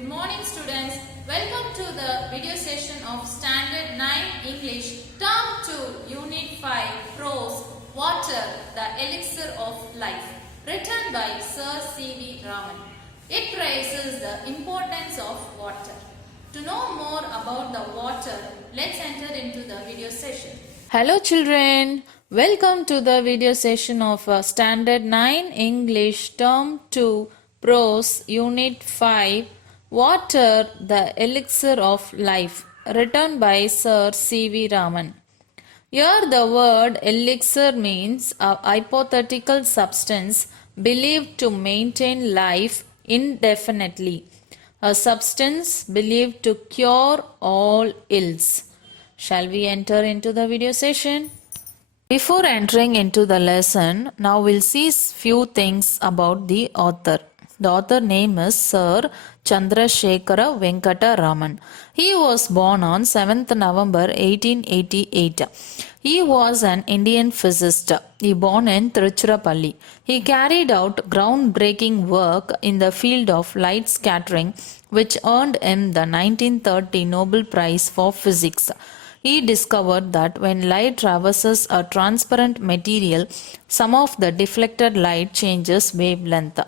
Good morning students. Welcome to the video session of Standard 9 English Term 2 Unit 5 Prose Water, the Elixir of Life, written by Sir C.V. Raman. It traces the importance of water. To know more about the water, let's enter into the video session. Hello children. Welcome to the video session of Standard 9 English Term 2 Prose Unit 5 Water, the Elixir of Life, written by Sir C.V. Raman. Here the word elixir means a hypothetical substance believed to maintain life indefinitely, a substance believed to cure all ills. Shall we enter into the video session? Before entering into the lesson, now we'll see few things about the author. The author name is Sir Chandrasekhara Venkata Raman. He was born on 7th November 1888. He was an Indian physicist. He born in Tiruchirappalli. He carried out groundbreaking work in the field of light scattering, which earned him the 1930 Nobel Prize for Physics. He discovered that when light traverses a transparent material, some of the deflected light changes wavelength.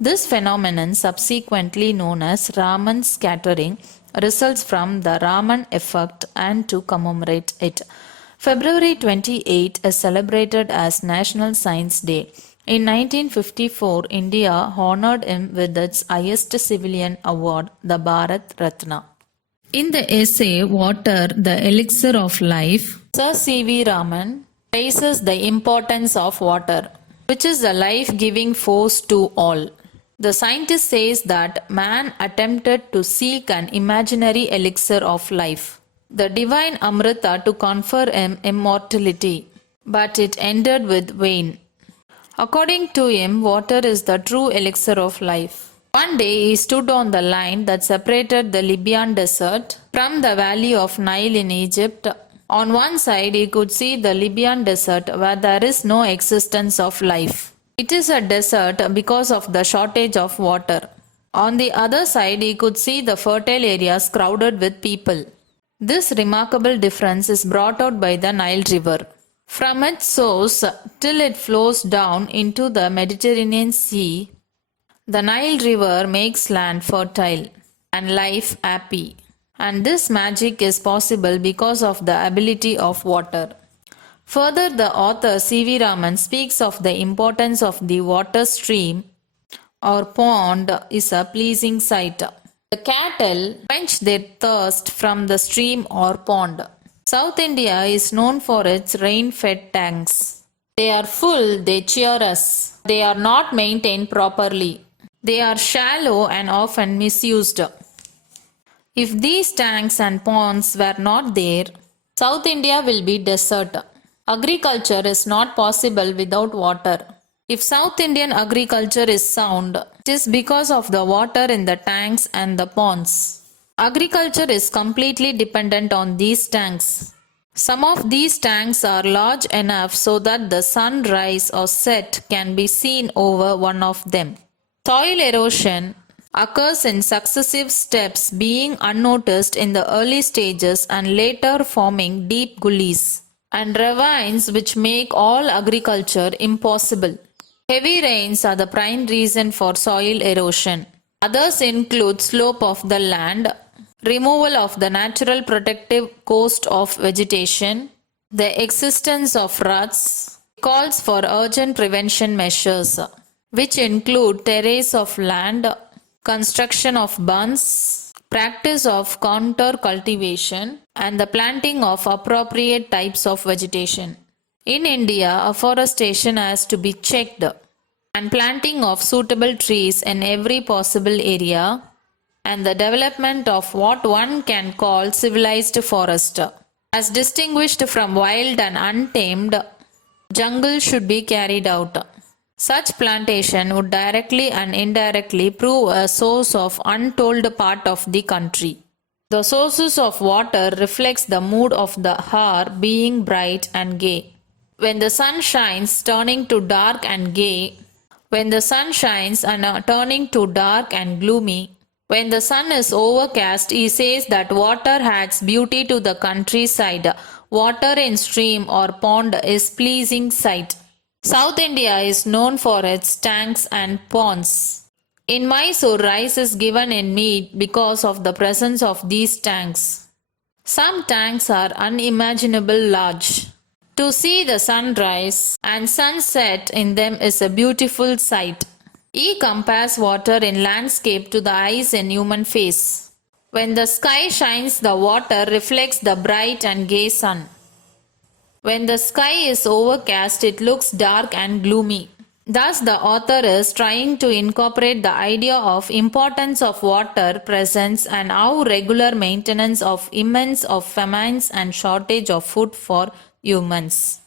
This phenomenon, subsequently known as Raman scattering, results from the Raman effect, and to commemorate it, February 28 is celebrated as National Science Day. In 1954, India honored him with its highest civilian award, the Bharat Ratna. In the essay Water, the Elixir of Life, Sir C.V. Raman praises the importance of water, which is the life-giving force to all. The scientist says that man attempted to seek an imaginary elixir of life, the divine Amrita, to confer him immortality, but it ended with vain. According to him, water is the true elixir of life. One day he stood on the line that separated the Libyan desert from the valley of Nile in Egypt. On one side he could see the Libyan desert where there is no existence of life. It is a desert because of the shortage of water. On the other side he could see the fertile areas crowded with people. This remarkable difference is brought out by the Nile River. From its source till it flows down into the Mediterranean Sea, the Nile River makes land fertile and life happy. And this magic is possible because of the ability of water. Further, the author C.V. Raman speaks of the importance of the water stream or pond is a pleasing sight. The cattle quench their thirst from the stream or pond. South India is known for its rain-fed tanks. They are full, they cheer us. They are not maintained properly. They are shallow and often misused. If these tanks and ponds were not there, South India will be desert. Agriculture is not possible without water. If South Indian agriculture is sound, it is because of the water in the tanks and the ponds. Agriculture is completely dependent on these tanks. Some of these tanks are large enough so that the sun rise or set can be seen over one of them. Soil erosion occurs in successive steps, being unnoticed in the early stages and later forming deep gullies and ravines which make all agriculture impossible. Heavy rains are the prime reason for soil erosion. Others include slope of the land, removal of the natural protective coast of vegetation, the existence of ruts, calls for urgent prevention measures, which include terrace of land, construction of bunds, practice of contour cultivation, and the planting of appropriate types of vegetation. In India, afforestation has to be checked, and planting of suitable trees in every possible area, and the development of what one can call civilized forest, as distinguished from wild and untamed jungle, should be carried out. Such plantation would directly and indirectly prove a source of untold part of the country. The sources of water reflects the mood of the hour, being bright and gay. When the sun shines, turning to dark and gay, when the sun shines and turning to dark and gloomy, When the sun is overcast, he says that water adds beauty to the countryside. Water in stream or pond is pleasing sight. South India is known for its tanks and ponds. In Mysore, rice is given in mead because of the presence of these tanks. Some tanks are unimaginable large. To see the sunrise and sunset in them is a beautiful sight. He compares water in landscape to the eyes in human face. When the sky shines, the water reflects the bright and gay sun. When the sky is overcast, it looks dark and gloomy. Thus, the author is trying to incorporate the idea of importance of water presence and how regular maintenance of immense of famines and shortage of food for humans.